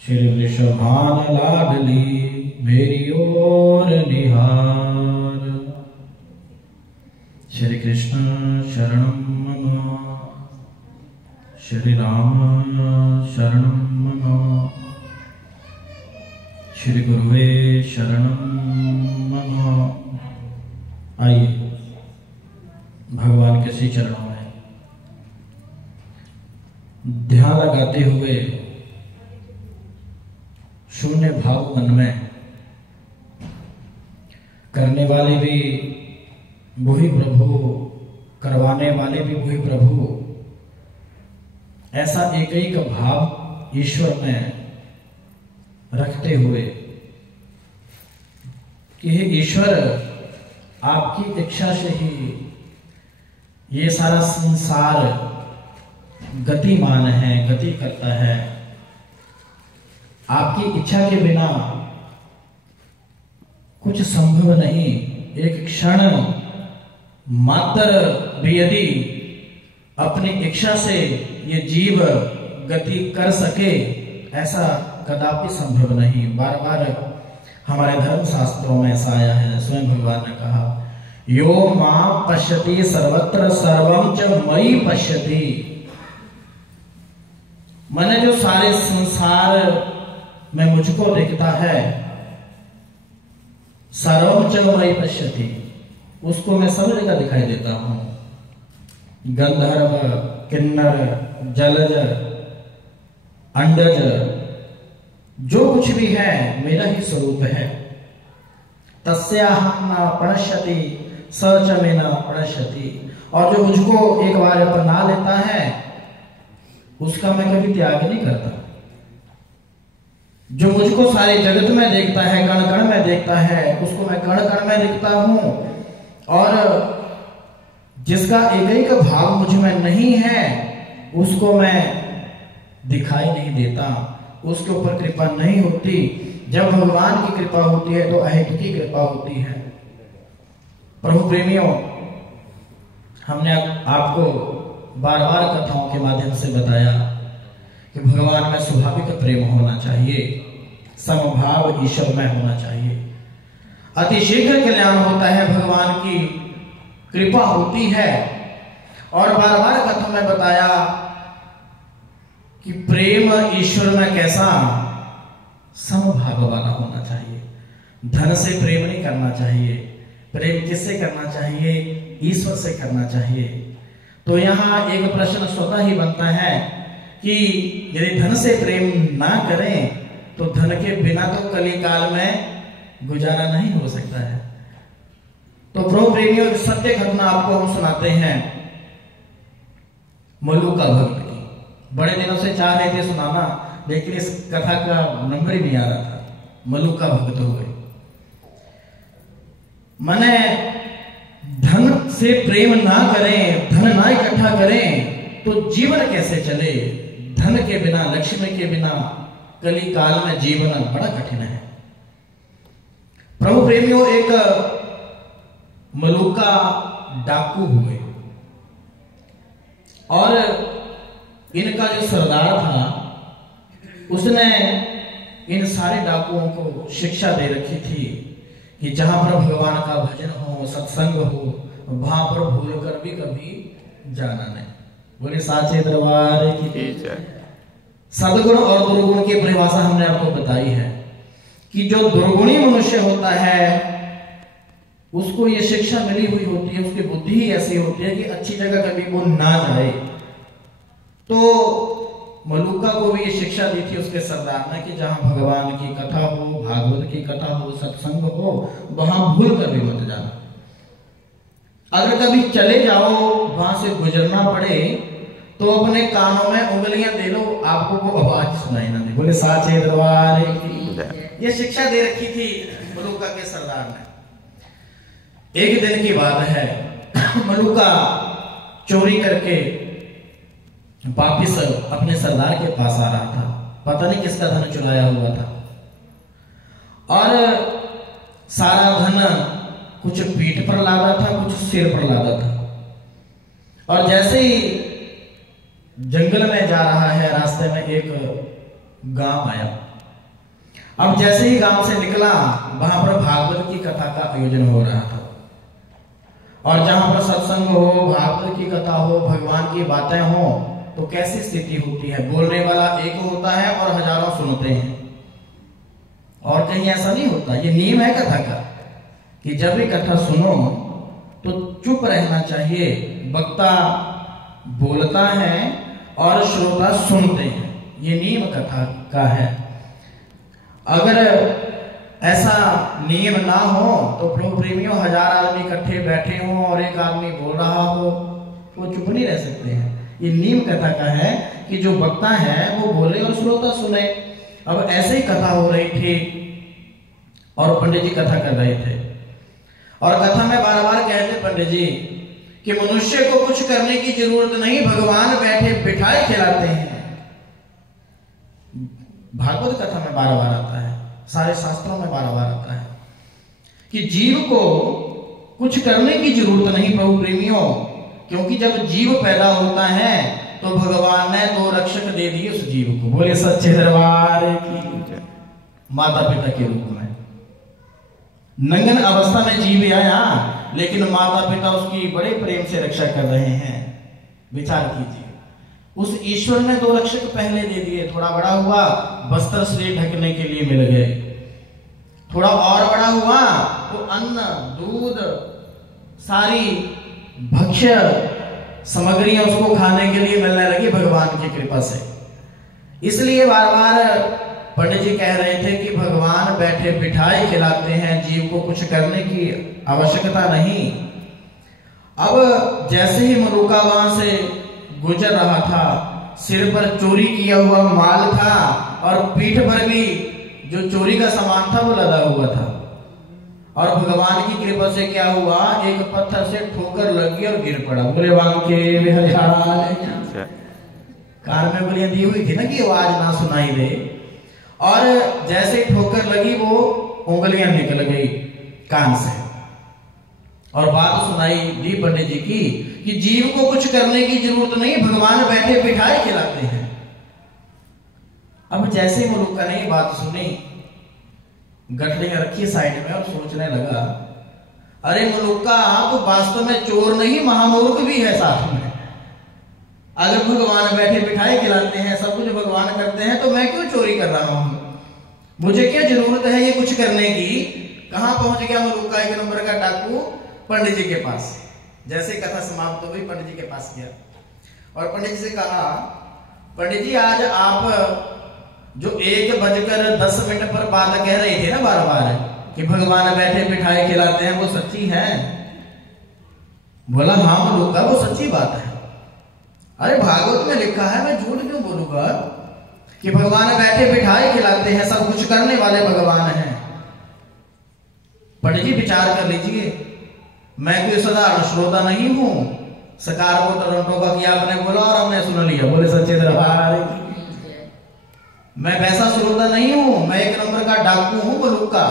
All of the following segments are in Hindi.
श्री वृषभान लाडली मेरी ओर निहार। श्री कृष्ण शरणं मम, श्री राम शरणं मम, श्री गुरुवे शरणं मम। आइए भगवान के श्री चरणों में ध्यान लगाते हुए शून्य भाव मन में, करने वाले भी वही प्रभु, करवाने वाले भी वही प्रभु, ऐसा एक एक भाव ईश्वर में रखते हुए कि हे ईश्वर, आपकी इच्छा से ही ये सारा संसार गतिमान है, गति करता है। आपकी इच्छा के बिना कुछ संभव नहीं। एक क्षण मात्र भी यदि अपनी इच्छा से ये जीव गति कर सके, ऐसा कदापि संभव नहीं। बार बार हमारे धर्म शास्त्रों में ऐसा आया है। स्वयं भगवान ने कहा, यो मां पश्यति सर्वत्र सर्वं च मयि पश्यति। मैंने जो सारे संसार में मुझको देखता है, सर्वं च मयि पश्यति, उसको मैं सब जगह दिखाई देता हूं। गंधर्व, किन्नर, जलज, अंडज, जो कुछ भी है मेरा ही स्वरूप है। तस्याहं न प्रणश्यति स च मे न प्रणश्यति। और जो मुझको एक बार अपना लेता है उसका मैं कभी त्याग नहीं करता। जो मुझको सारे जगत में देखता है, कण कण में देखता है, उसको मैं कण कण में देखता हूं। और जिसका एक एक भाव मुझ में नहीं है उसको मैं दिखाई नहीं देता, उसके ऊपर कृपा नहीं होती। जब भगवान की कृपा होती है तो अहेतु की कृपा होती है। प्रभु प्रेमियों, हमने आपको बार बार कथाओं के माध्यम से बताया कि भगवान में स्वाभाविक प्रेम होना चाहिए, समभाव ईश्वर में होना चाहिए। अति शीघ्र कल्याण होता है, भगवान की कृपा होती है। और बार बार कथा में बताया कि प्रेम ईश्वर में कैसा समभाव वाला होना चाहिए। धन से प्रेम नहीं करना चाहिए। प्रेम किससे करना चाहिए? ईश्वर से करना चाहिए। तो यहाँ एक प्रश्न स्वतः ही बनता है कि यदि धन से प्रेम ना करें तो धन के बिना तो कली काल में गुजारा नहीं हो सकता है। तो प्रभु प्रेमियों, सत्य घटना आपको हम सुनाते हैं मलुका भक्त की। बड़े दिनों से चाह रहे थे सुनाना, लेकिन इस कथा का नंबर ही नहीं आ रहा था। मलुका भक्त हो गए। माने धन से प्रेम ना करें, धन ना इकट्ठा करें तो जीवन कैसे चले? धन के बिना, लक्ष्मी के बिना कली काल में जीवन बड़ा कठिन है। प्रभु प्रेमियों, एक मलुका डाकू हुए और इनका जो सरदार था उसने इन सारे डाकुओं को शिक्षा दे रखी थी कि जहां पर भगवान का भजन हो, सत्संग हो, वहां पर भूल कर भी कभी जाना नहीं। बोले साचे दरबार की जय। सदगुण और दुर्गुण की परिभाषा हमने आपको बताई है कि जो दुर्गुणी मनुष्य होता है उसको ये शिक्षा मिली हुई होती है, उसकी बुद्धि ही ऐसी होती है कि अच्छी जगह कभी वो ना जाए। तो मलुका को भी ये शिक्षा दी थी उसके सरदार ने कि जहां भगवान की कथा हो, भागवत की कथा हो, सत्संग हो, वहां भूल कर भी मत जाना। अगर कभी चले जाओ, वहां से गुजरना पड़े तो अपने कानों में उंगलियां दे लो, आपको वो आवाज सुनाई ना दे। बोले साचे दरबार की। ये शिक्षा दे रखी थी मलुका के सरदार ने। एक दिन की बात है, मलुका चोरी करके वापिस अपने सरदार के पास आ रहा था। पता नहीं किसका धन चुराया हुआ था और सारा धन कुछ पीठ पर लादा था, कुछ सिर पर लादा था। और जैसे ही जंगल में जा रहा है, रास्ते में एक गांव आया। अब जैसे ही गांव से निकला, वहां पर भागवत की कथा का आयोजन हो रहा था, और जहां पर सत्संग हो, भागवत की कथा हो, भगवान की बातें हो, तो कैसी स्थिति होती है? बोलने वाला एक होता है और हजारों सुनते हैं। और कहीं ऐसा नहीं होता, ये नियम है कथा का कि जब भी कथा सुनो तो चुप रहना चाहिए। वक्ता बोलता है और श्रोता सुनते हैं, ये नियम कथा का है। अगर ऐसा नियम ना हो तो प्रभु प्रेमियों, 1000 आदमी इकट्ठे बैठे हो और एक आदमी बोल रहा हो, वो चुप नहीं रह सकते हैं। ये नियम कथा का है कि जो वक्ता है वो बोले और श्रोता सुने। अब ऐसे ही कथा हो रही थी और पंडित जी कथा कर रहे थे, और कथा में बार बार कहते पंडित जी कि मनुष्य को कुछ करने की जरूरत नहीं, भगवान बैठे बिठाए खिलाते हैं। भागवत कथा में बार बार आता है, सारे शास्त्रों में बार बार आता है कि जीव को कुछ करने की जरूरत नहीं प्रभु प्रेमियों, क्योंकि जब जीव पैदा होता है तो भगवान ने 2 रक्षक दे दिए उस जीव को। बोले सच्चे दरबार की। माता पिता के रूप में नंगन अवस्था में जीव आया, लेकिन माता पिता उसकी बड़े प्रेम से रक्षा कर रहे हैं। विचार कीजिए, उस ईश्वर ने 2 रक्षक पहले दे दिए। थोड़ा बड़ा हुआ, बस्तर से ढकने के लिए मिल गए। थोड़ा और बड़ा हुआ तो अन्न, दूध, सारी भक्ष्य सामग्रियां उसको खाने के लिए मिलने लगी भगवान की कृपा से। इसलिए बार बार पंडित जी कह रहे थे कि भगवान बैठे बिठाए खिलाते हैं, जीव को कुछ करने की आवश्यकता नहीं। अब जैसे ही मलुका वहां से गुजर रहा था, सिर पर चोरी किया हुआ माल था और पीठ पर भी जो चोरी का सामान था वो लदा हुआ था, और भगवान की कृपा से क्या हुआ, एक पत्थर से ठोकर लगी और गिर पड़ा। बोले के कान में गोलियां दी हुई थी ना कि आवाज ना सुनाई दे, और जैसे ठोकर लगी वो उंगलियां निकल गई कान से, और बात सुनाई दी पंडित जी की कि जीव को कुछ करने की जरूरत नहीं, भगवान बैठे बिठाए खिलाते हैं। अब जैसे मलुका ने बात सुनी, गठड़ियां रखी साइड में और सोचने लगा, अरे मलुका तो वास्तव में चोर नहीं, महामूर्ख भी है साथ में। अगर भगवान बैठे बिठाए खिलाते हैं, सब कुछ भगवान करते हैं, तो मैं क्यों चोरी कर रहा हूं? मुझे क्या जरूरत है ये कुछ करने की? कहां पहुंच गया मलुका, 1 नंबर का डाकू पंडित जी के पास। जैसे कथा समाप्त हो गई, पंडित जी के पास गया और पंडित जी से कहा, पंडित जी आज आप जो 1:10 पर बात कह रहे थे ना बार बार कि भगवान बैठे बिठाए खिलाते हैं, वो सच्ची है? बोला हाँ मलुका, वो सच्ची बात है। अरे भागवत में लिखा है, मैं झूठ क्यों बोलूंगा कि भगवान बैठे बिठाए खिलाते हैं, सब कुछ करने वाले भगवान हैं। पंडित जी विचार कर लीजिए, मैं कोई साधारण श्रोता नहीं हूं। सकार को टोरंटो का किया आपने बोला और हमने सुन लिया। बोले सच्चे दरबार की। मैं वैसा श्रोता नहीं हूं, मैं 1 नंबर का डाकू हूं मलुका,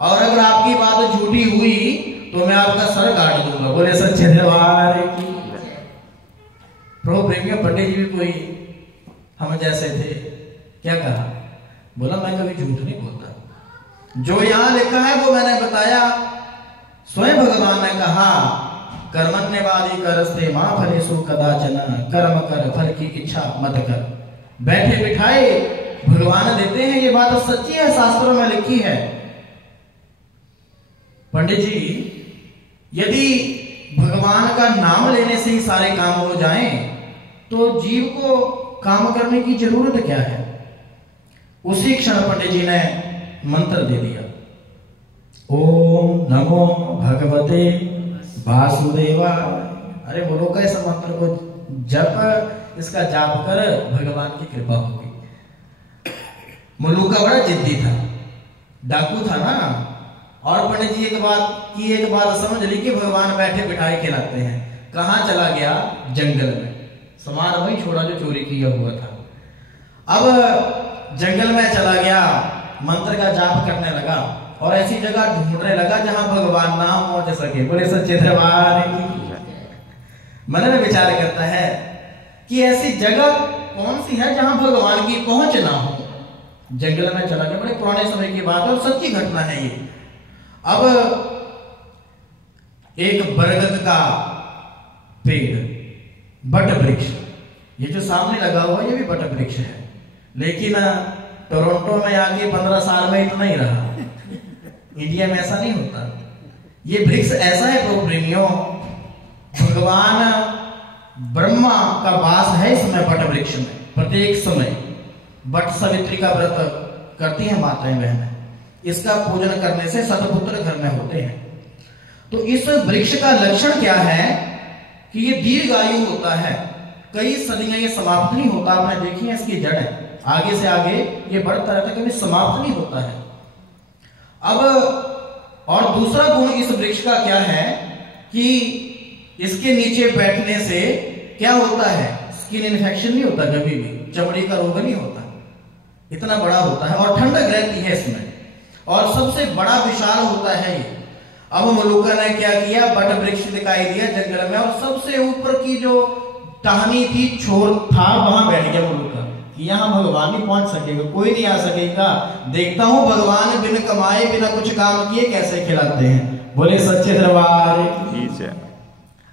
और अगर आपकी बात झूठी हुई तो मैं आपका सर काट दूंगा। बोले सच्चे दरबार की। प्रभु प्रेमियों, पंडित जी भी कोई हम जैसे थे। क्या कहा? बोला मैं कभी झूठ नहीं बोलता, जो यहां लिखा है वो मैंने बताया। स्वयं भगवान ने कहा, कर्मण्यवादी करस्ते मां फलेषु कदाचन, कर्म कर फल की इच्छा मत कर। बैठे बिठाए भगवान देते हैं, ये बात सच्ची है, शास्त्रों में लिखी है। पंडित जी, यदि भगवान का नाम लेने से ही सारे काम हो जाएं, तो जीव को काम करने की जरूरत क्या है? उसी क्षण पंडित जी ने मंत्र दे दिया, ओम नमो भगवते वासुदेवाय। अरे बोलो कैसा मंत्र को जप, इसका जाप कर, भगवान की कृपा होगी। मलुका बड़ा जिद्दी था, डाकू था ना, और पंडित जी एक बात समझ ली कि भगवान बैठे बिठाए खिलाते हैं। कहां चला गया? जंगल में। सामान वही छोड़ा जो चोरी किया हुआ था। अब जंगल में चला गया, मंत्र का जाप करने लगा और ऐसी जगह ढूंढने लगा जहां भगवान ना पहुंच सके। बोले सच्चे दरबार की। मन में विचार करता है कि ऐसी जगह कौन सी है जहां भगवान की पहुंच ना हो। जंगल में चला गया, बड़े पुराने समय की बात है और सच्ची घटना है ये। अब एक बरगद का पेड़, बट वृक्ष, ये जो सामने लगा हुआ है ये भी बट वृक्ष है, लेकिन टोरंटो में आके 15 साल में इतना ही रहा। इंडिया में ऐसा नहीं होता। ये वृक्ष ऐसा है प्रभु प्रेमियों, भगवान ब्रह्मा का वास है इसमें बट वृक्ष में। प्रत्येक समय बट सावित्री का व्रत करती हैं माताएं बहनें, इसका पूजन करने से सतपुत्र घर में होते हैं। तो इस वृक्ष का लक्षण क्या है कि ये दीर्घायु होता है, कई सदियां ये समाप्त नहीं होता। आपने देखी है इसकी जड़ें आगे से आगे ये बढ़ता रहता है, कभी समाप्त नहीं होता है। अब और दूसरा गुण इस वृक्ष का क्या है कि इसके नीचे बैठने से क्या होता है, स्किन इन्फेक्शन नहीं होता, कभी भी चमड़ी का रोग नहीं होता, इतना बड़ा होता है और ठंडक रहती है इसमें, और सबसे बड़ा विशाल होता है ये। अब मलूका ने क्या किया, बट वृक्ष दिखाई दिया जंगल में और सबसे ऊपर की जो टहनी थी, छोर था, वहां बैठ गया मलूका कि यहाँ भगवान नहीं पहुंच सकेगा, कोई नहीं आ सकेगा, देखता हूं भगवान बिन कमाए बिना कुछ काम किए कैसे खिलाते हैं। बोले सच्चे दरबार की।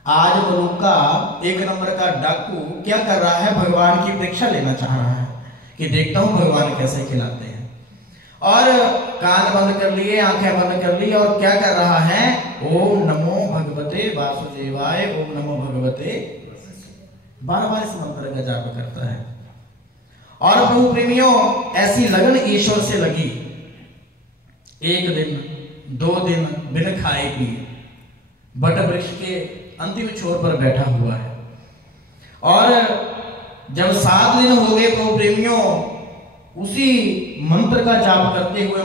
आज मलूका एक नंबर का डाकू क्या कर रहा है, भगवान की परीक्षा लेना चाह रहा है कि देखता हूं भगवान कैसे खिलाते हैं। और कान बंद कर लिए, आंखें बंद कर ली और क्या कर रहा है, ओम नमो भगवते वासुदेवाय, ओम नमो भगवते, बार-बार इस मंत्र का जाप करता है। और प्रभु प्रेमियों ऐसी लगन ईश्वर से लगी, एक दिन 2 दिन बिन खाए पिए बट वृक्ष के अंतिम छोर पर बैठा हुआ है। और जब 7 दिन हो गए प्रभु प्रेमियों, उसी मंत्र का जाप करते हुए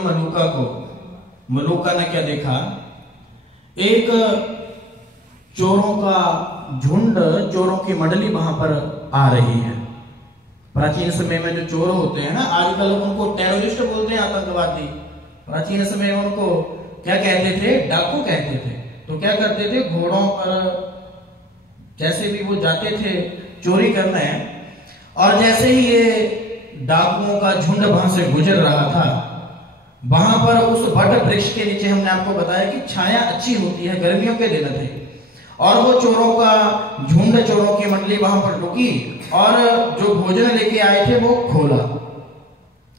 मलूका ने क्या देखा, एक चोरों का झुंड, चोरों की मंडली वहां पर आ रही है। प्राचीन समय में जो चोर होते हैं ना, आजकल उनको टेररिस्ट बोलते हैं, आतंकवादी। प्राचीन समय में उनको क्या कहते थे, डाकू कहते थे। तो क्या करते थे, घोड़ों पर जैसे भी वो जाते थे चोरी करने, और जैसे ही ये डाकुओं का झुंड वहां से गुजर रहा था, वहां पर उस बट वृक्ष के नीचे, हमने आपको बताया कि छाया अच्छी होती है, गर्मियों के दिन थे, और वो चोरों का झुंड, चोरों की मंडली वहां पर रुकी और जो भोजन लेके आए थे वो खोला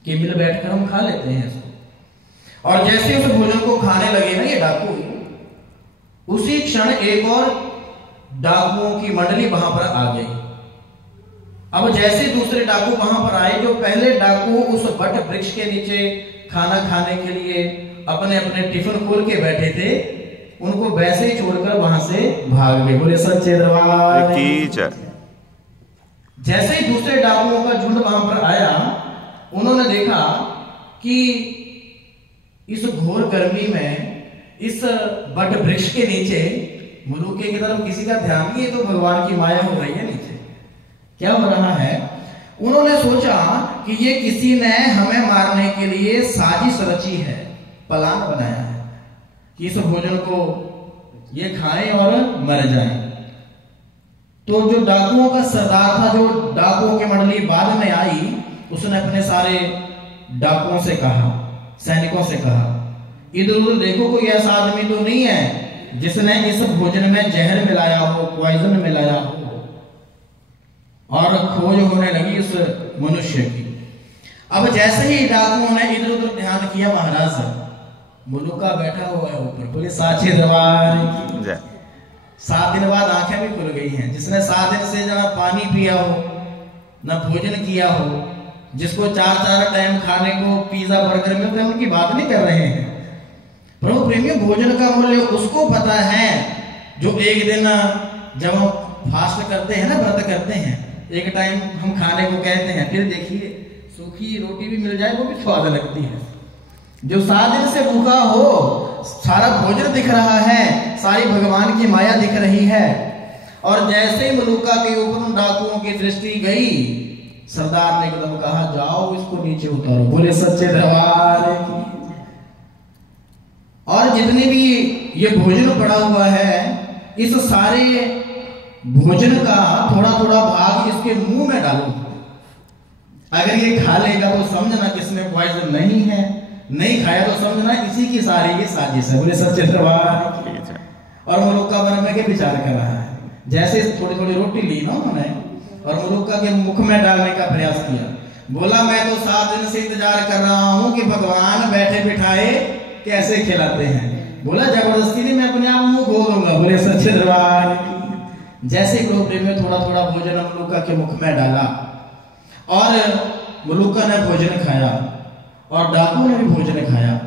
कि मिल बैठकर हम खा लेते हैं इसको। और जैसे उस भोजन को खाने लगे ना ये डाकू, उसी क्षण एक और डाकुओं की मंडली वहां पर आ गई। अब जैसे दूसरे डाकू वहां पर आए, जो पहले डाकू उस बट वृक्ष के नीचे खाना खाने के लिए अपने अपने टिफिन खोल के बैठे थे, उनको वैसे ही छोड़कर वहां से भाग गए। बोले सच्चे दरबार की जय। जैसे ही दूसरे डाकुओं का झुंड वहां पर आया, उन्होंने देखा कि इस घोर गर्मी में इस बट वृक्ष के नीचे मलूके की तरफ किसी का ध्यान नहीं है, तो भगवान की माया हो रही है नीचे। क्या हो रहा है, उन्होंने सोचा कि ये किसी ने हमें मारने के लिए साजिश रची है, प्लान बनाया है कि इस भोजन को ये खाएं और मर जाएं। तो जो डाकुओं का सरदार था, जो डाकुओं की मंडली बाद में आई, उसने अपने सारे डाकुओं से कहा, सैनिकों से कहा, इधर उधर देखो कोई ऐसा आदमी तो नहीं है जिसने इस भोजन में जहर मिलाया हो, पॉइजन मिलाया हो। और खोज होने लगी उस मनुष्य की। अब जैसे ही डाकुओं ने इधर उधर ध्यान किया, महाराज मलूका बैठा हुआ है ऊपर। बोले साचे दरबार की। 7 दिन बाद आंखें भी खुल गई हैं। जिसने 7 दिन से ना पानी पिया हो, ना भोजन किया हो, जिसको 4-4 टाइम खाने को पिज्जा बर्गर मिलते हैं, उनकी बात नहीं कर रहे हैं। प्रभु प्रेमियों, भोजन का मूल्य उसको पता है जो एक दिन जब हम फास्ट करते हैं ना, व्रत करते हैं, एक टाइम हम खाने को कहते हैं, फिर देखिए सूखी रोटी भी मिल जाए वो भी स्वाद लगती है। जो 7 दिन से भूखा हो, सारा भोजन दिख रहा है, सारी भगवान की माया दिख रही है, और जैसे ही मलूका के ऊपर डाकुओं की दृष्टि गई, सरदार ने एकदम कहा, जाओ इसको नीचे उतारो। बोले सच्चे दरबार की। और जितने भी ये भोजन पड़ा हुआ है, इस सारे भोजन का थोड़ा थोड़ा भाग इसके मुंह में डालो। अगर ये खा लेगा तो समझना किसमें पॉइजन नहीं है, नहीं खाया तो समझना इसी की सारी ये साजिश है। बोले सच्चे दरबार। और मुरुक्का बन में के विचार कर रहा है, जैसे थोड़ी थोड़ी रोटी ली ना उन्होंने और मुरुक्का के मुख में डालने का प्रयास किया। बोला मैं तो 7 दिन से इंतजार कर रहा हूं कि भगवान बैठे बिठाए कैसे खिलाते हैं। बोला जबरदस्ती नहीं, मैं अपने आप मुंह खोल दूंगा। बोले सच्चे दरबार। जैसे ग्रोपरी में थोड़ा थोड़ा भोजन मुरुक्का के मुख में डाला और मुरुक्का ने भोजन खाया और डाकू ने भी भोजन खाया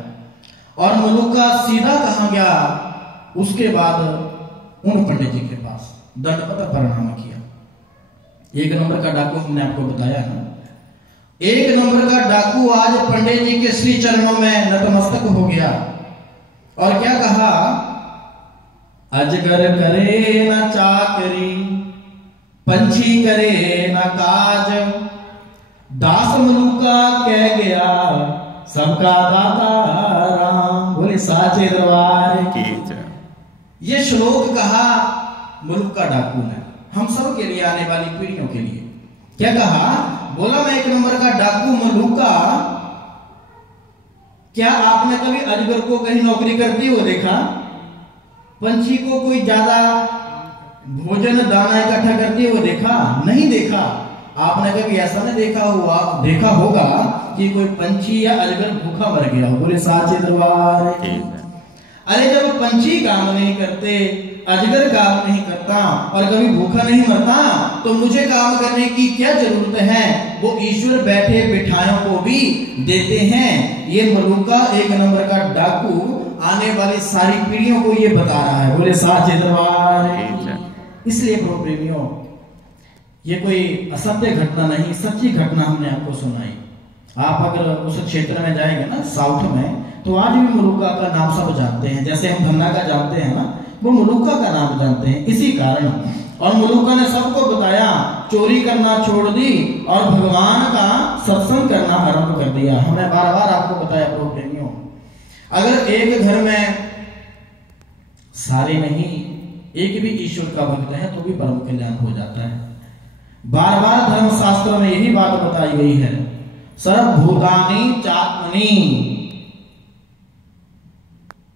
और मुरुक्का सीधा कहां गया, उसके बाद उन पंडित जी के पास दंडवत प्रणाम किया। 1 नंबर का डाकू हमने आपको बताया ना, 1 नंबर का डाकू आज पंडित जी के श्री चरणों में नतमस्तक हो गया और क्या कहा, अजगर करे न चाकरी, पंछी करे न काज, दास मुरुक्का कह गया सबका दाता राम। बोले साचे दरबार की। ये श्लोक कहा मुरुक्का डाकू ने हम सब के लिए, आने वाली पीढ़ियों के लिए। क्या कहा, बोला मैं 1 नंबर का डाकू मुरुक्का, क्या आपने कभी अजगर को कहीं नौकरी करते हुए देखा? पंछी को कोई ज्यादा भोजन दाना इकट्ठा करते हुए देखा? नहीं देखा। आपने कभी ऐसा नहीं देखा होगा कि कोई पंछी या अजगर भूखा मर गया हो। बोले साचे दरबार। अरे जब पंछी काम नहीं करते, अजगर काम नहीं करता और कभी भूखा नहीं मरता, तो मुझे काम करने की क्या जरूरत है? वो ईश्वर बैठे बिठायों को भी देते हैं। ये मुरुक्का 1 नंबर का डाकू आने वाली सारी पीढ़ियों को ये बता रहा है। बोले साचे दरबार। इसलिए प्रेमियों, ये कोई असत्य घटना नहीं, सच्ची घटना हमने आपको सुनाई। आप अगर उस क्षेत्र में जाएंगे ना साउथ में, तो आज भी मुरुक्का का नाम सब जानते हैं। जैसे हम धन्ना का जानते हैं ना, वो मुरुक्का का नाम जानते हैं इसी कारण। और मुरुक्का ने सबको बताया, चोरी करना छोड़ दी और भगवान का सत्संग करना आरंभ कर दिया। हमने बार बार आपको बताया प्रेमियों, अगर एक घर में सारे नहीं, एक भी ईश्वर का भक्त है तो भी परम कल्याण हो जाता है। बार बार धर्मशास्त्र में यही बात बताई गई है, सर्वभूतानि चात्मनि।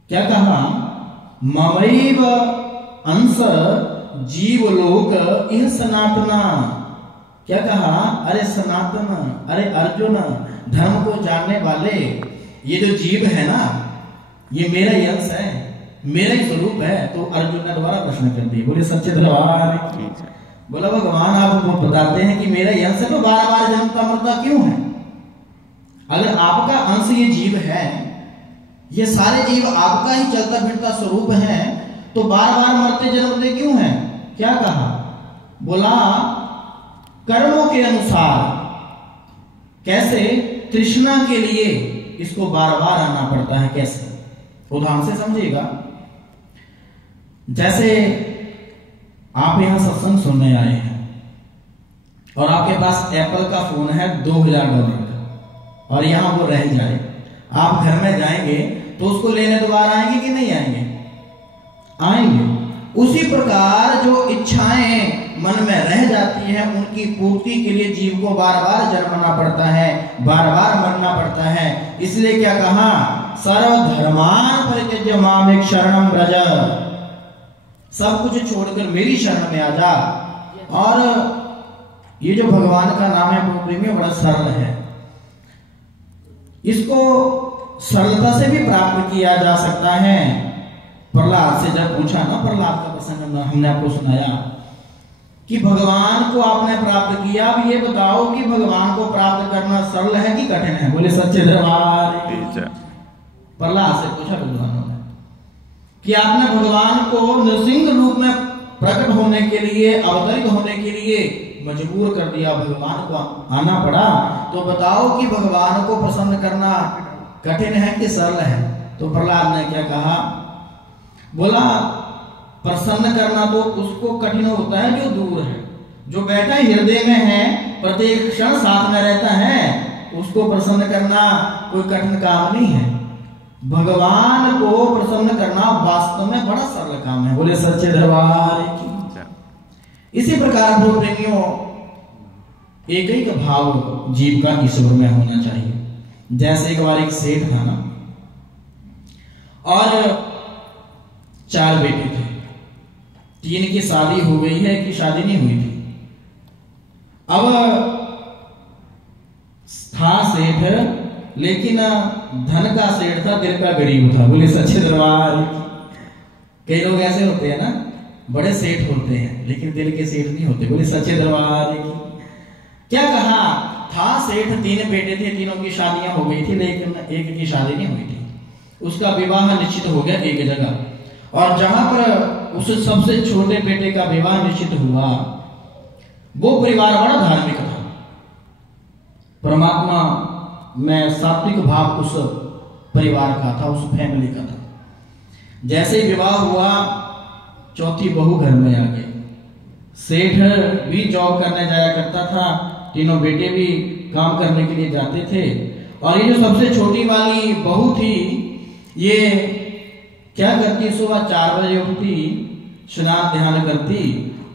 क्या कहा, ममैव अंश जीवलोक इह सनातना। क्या कहा, अरे सनातन, अरे अर्जुन, धर्म को जानने वाले, ये जो जीव है ना, ये मेरा ही अंश है, मेरा ही स्वरूप है। तो अर्जुन ने दोबारा प्रश्न कर दिया। बोले सच्चे दरबार। बोला भगवान आप बताते हैं कि मेरा ही अंश है, तो बार बार जन्मता मरता क्यों है? अगर आपका अंश ये जीव है, ये सारे जीव आपका ही चलता फिरता स्वरूप है, तो बार बार मरते जन्मते क्यों हैं? क्या कहा, बोला कर्मों के अनुसार। कैसे? तृष्णा के लिए इसको बार बार आना पड़ता है। कैसे? उदाहरण से समझिएगा। जैसे आप यहां सत्संग सुनने आए हैं और आपके पास एप्पल का फोन है $2000 का और यहां वो रह जाए, आप घर में जाएंगे तो उसको लेने दोबारा आएंगे कि नहीं आएंगे? आएंगे। उसी प्रकार जो इच्छाएं मन में रह जाती हैं, उनकी पूर्ति के लिए जीव को बार बार जन्मना पड़ता है, बार बार मरना पड़ता है। इसलिए क्या कहा, सर्वधर्मान परित्यज्य मामेक शरणं व्रज। सब कुछ छोड़कर मेरी शरण में आ जा। और ये जो भगवान का नाम है प्रेमियों, बड़ा सरल है। इसको सरलता से भी प्राप्त किया जा सकता है। प्रहलाद से जब पूछा ना, प्रहलाद का प्रसंग हमने आपको सुनाया कि भगवान को आपने प्राप्त किया, अब ये बताओ कि भगवान को प्राप्त करना सरल है कि कठिन है? बोले सच्चे दरबार। प्रहलाद से पूछा विद्वानों ने कि आपने भगवान को नृसिंह रूप में प्रकट होने के लिए, अवतरित होने के लिए मजबूर कर दिया, भगवान को आना पड़ा, तो बताओ कि भगवान को प्रसन्न करना कठिन है कि सरल है? तो प्रहलाद ने क्या कहा, बोला प्रसन्न करना तो उसको कठिन होता है जो दूर है, जो बैठा हृदय में है, प्रत्येक क्षण साथ में रहता है, उसको प्रसन्न करना कोई कठिन काम नहीं है। भगवान को प्रसन्न करना वास्तव में बड़ा सरल काम है। बोले सच्चे दरबार की। इसी प्रकार प्रेमियों, एक ही का भाव जीव का ईश्वर में होना चाहिए। जैसे एक बार एक सेठ था ना, और 4 बेटे थे, 3 की शादी हो गई है, 1 की शादी नहीं हुई थी। अब था सेठ, लेकिन धन का सेठ था, दिल का गरीब था। बोले सच्चे दरबार। कई लोग ऐसे होते हैं ना, बड़े सेठ होते हैं लेकिन दिल के सेठ नहीं होते। बोले सच्चे दरबार। क्या कहा, था सेठ, 3 बेटे थे, तीनों की शादियां हो गई थी, लेकिन 1 की शादी नहीं हुई थी। उसका विवाह निश्चित हो गया एक जगह, और जहां पर उस सबसे छोटे बेटे का विवाह निश्चित हुआ, वो परिवार बड़ा धार्मिक था, परमात्मा में सात्विक भाव उस परिवार का था, उस फैमिली का था। जैसे ही विवाह हुआ, चौथी बहू घर में आ गई। सेठ भी जॉब करने जाया करता था, तीनों बेटे भी काम करने के लिए जाते थे, और ये जो सबसे छोटी वाली बहू थी, ये क्या करती, सुबह 4 बजे उठती, स्नान ध्यान करती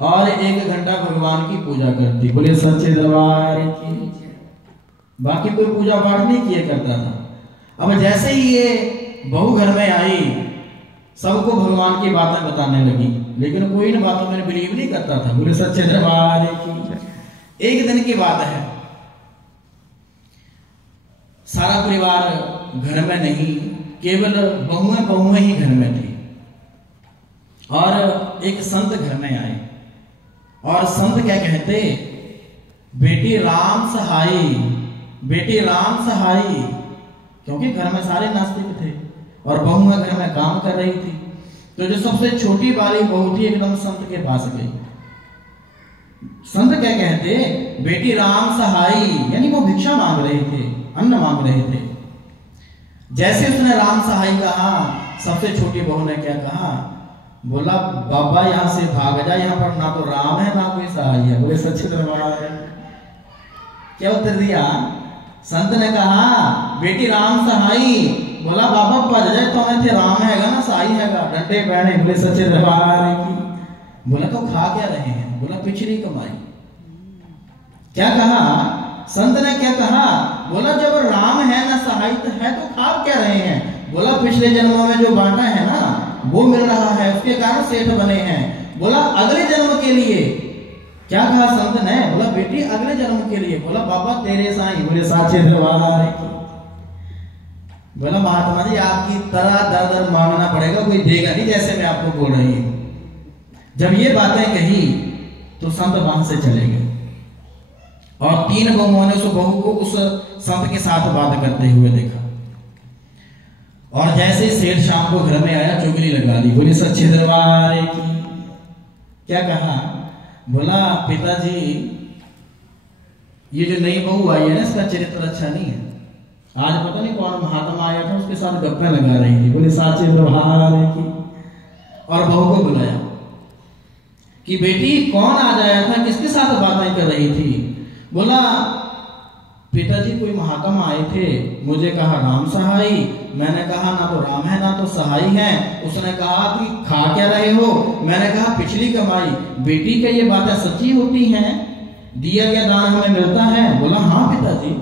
और 1 घंटा भगवान की पूजा करती। बोले सच्चे दरबार की। बाकी कोई पूजा पाठ नहीं किया करता था। अब जैसे ही ये बहू घर में आई, सबको भगवान की बातें बताने लगी, लेकिन कोई इन बातों में बिलीव नहीं करता था। बोले सच्चे दरबार की। एक दिन की बात है, सारा परिवार घर में नहीं, केवल बहुएं ही घर में थी, और एक संत घर में आए, और संत क्या कहते, बेटी राम सहाई, बेटी राम सहाई, क्योंकि घर में सारे नास्तिक थे और बहुएं घर में काम कर रही थी। तो जो सबसे छोटी वाली बहू थी, एकदम संत के पास गई। संत क्या कहते, बेटी राम सहाई, यानी वो भिक्षा मांग रहे थे, अन्न मांग रहे थे। जैसे उसने राम सहाई कहा, सबसे छोटी बहू ने क्या कहा, बोला बाबा यहाँ से भाग जा, यहाँ पर ना तो राम है ना कोई सहाय है। बोले सच्चे दरबार। क्या उत्तर दिया, संत ने कहा बेटी राम सहाई, बोला बाबा पज जाए तो मैं थे, राम हैगा ना सहाई हैगा, डंडे बैठे। बोले सच्चे दरबार की। बोला तो खा क्या रहे हैं, बोला पिछली कमाई। क्या कहा संत ने, क्या कहा, बोला जब राम है ना सहाय है तो खा क्या रहे हैं। बोला पिछले जन्मों में जो बांटा है ना वो मिल रहा है, उसके कारण सेठ बने हैं। बोला अगले जन्म के लिए। क्या कहा संत ने, बोला बेटी अगले जन्म के लिए। बोला बाबा तेरे साईं। बोले साचे दरबार की। बोला महात्मा जी आपकी तरह दर दर मांगना पड़ेगा, कोई देगा नहीं जैसे मैं आपको बोल रही हूं। जब ये बातें कही तो संत वहां से चले गए, और 3 बहुओं ने उस बहू को उस संत के साथ बात करते हुए देखा, और जैसे सेठ शाम को घर में आया, चुगली लगा दी। बोले सच्चे दरबार की। क्या कहा, बोला पिताजी ये जो नई बहू आई है ना, इसका चरित्र अच्छा नहीं है। आज पता नहीं कौन महात्मा आया था, उसके साथ गप्पे लगा रही थी। बोले साचे दरबार की। और बहू को बुलाया कि बेटी कौन आ जाया था, किसके साथ बातें कर रही थी। बोला पिताजी कोई महात्मा आए थे, मुझे कहा राम सहाय, मैंने कहा ना तो राम है ना तो सहाय है। उसने कहा कि खा क्या रहे हो, मैंने कहा पिछली कमाई। बेटी क्या ये बातें सच्ची होती हैं, दिया गया दान हमें मिलता है। बोला हाँ पिताजी,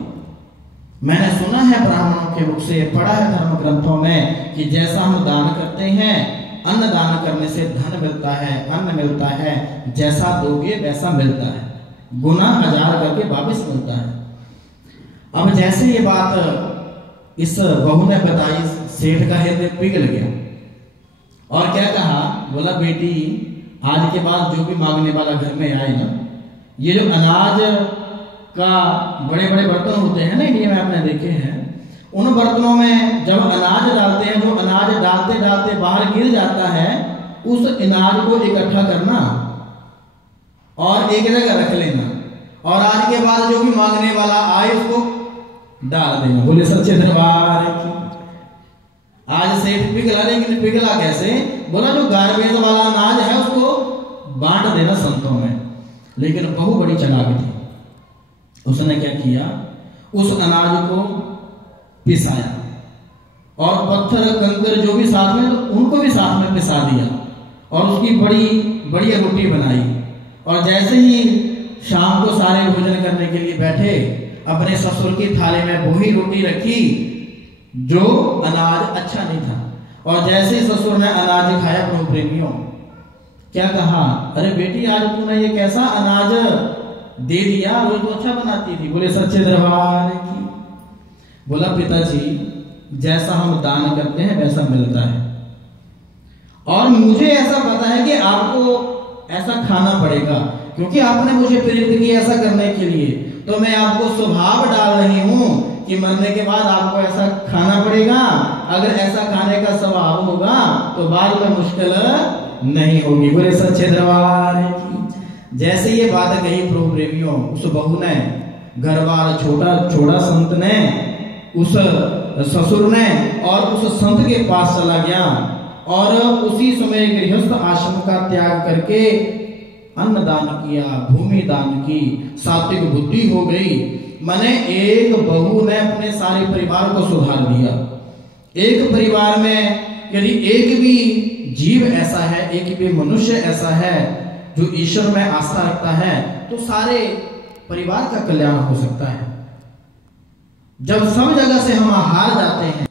मैंने सुना है ब्राह्मणों के मुख से, पढ़ा है धर्म ग्रंथों में कि जैसा हम दान करते हैं, अन्न दान करने से धन मिलता है, अन्न मिलता है, जैसा दोगे वैसा मिलता है, गुना 1000 करके वापस मिलता है। अब जैसे ये बात इस बहू ने बताई, सेठ का हृदय पिघल गया, और क्या कहा, बोला बेटी आज के बाद जो भी मांगने वाला घर में आए ना, ये जो अनाज का बड़े बड़े बर्तन होते हैं ना इंडिया में, आपने देखे हैं, उन बर्तनों में जब अनाज डालते हैं, जो अनाज डालते डालते बाहर गिर जाता है, उस अनाज को इकट्ठा करना और एक जगह रख लेना, और आज के बाद जो भी मांगने वाला आए उसको डाल देना। बोले सच्चे दरबार की। आज सेठ पिघला, लेकिन पिघला कैसे, बोला जो गार्बेज वाला अनाज है उसको बांट देना संतों में। लेकिन बहू बड़ी चालाक थी, उसने क्या किया, उस अनाज को पिसाया, और पत्थर कंकर जो भी साथ में, उनको भी साथ में पिसा दिया, और उसकी बड़ी बढ़िया रोटी बनाई। और जैसे ही शाम को सारे भोजन करने के लिए बैठे, अपने ससुर की थाली में वही रोटी रखी जो अनाज अच्छा नहीं था, और जैसे ही ससुर ने अनाज खाया, प्रभु प्रेमियों क्या कहा, अरे बेटी आज तूने ये कैसा अनाज दे दिया, रोज तो अच्छा बनाती थी। बोले सच्चे दरबार की। बोला पिताजी जैसा हम दान करते हैं वैसा मिलता है, और मुझे ऐसा पता है कि आपको ऐसा खाना पड़ेगा, क्योंकि आपने मुझे प्रेरित किया ऐसा करने के लिए, तो मैं आपको स्वभाव डाल रही हूं कि मरने के बाद आपको ऐसा खाना पड़ेगा। अगर ऐसा खाने का स्वभाव होगा तो बाद में मुश्किल नहीं होगी। बोले सच्चे दरबार की। जैसे ये बात कही प्रभु प्रेमियों, उस बहू ने घर बार छोड़ा संत ने, उस ससुर ने, और उस संत के पास चला गया, और उसी समय गृहस्थ आश्रम का त्याग करके अन्न दान किया, भूमि दान की, सात्विक बुद्धि हो गई। माने एक बहू ने अपने सारे परिवार को सुधार दिया। एक परिवार में यदि एक भी जीव ऐसा है, एक भी मनुष्य ऐसा है जो ईश्वर में आस्था रखता है, तो सारे परिवार का कल्याण हो सकता है। जब सब जगह से हम हार जाते हैं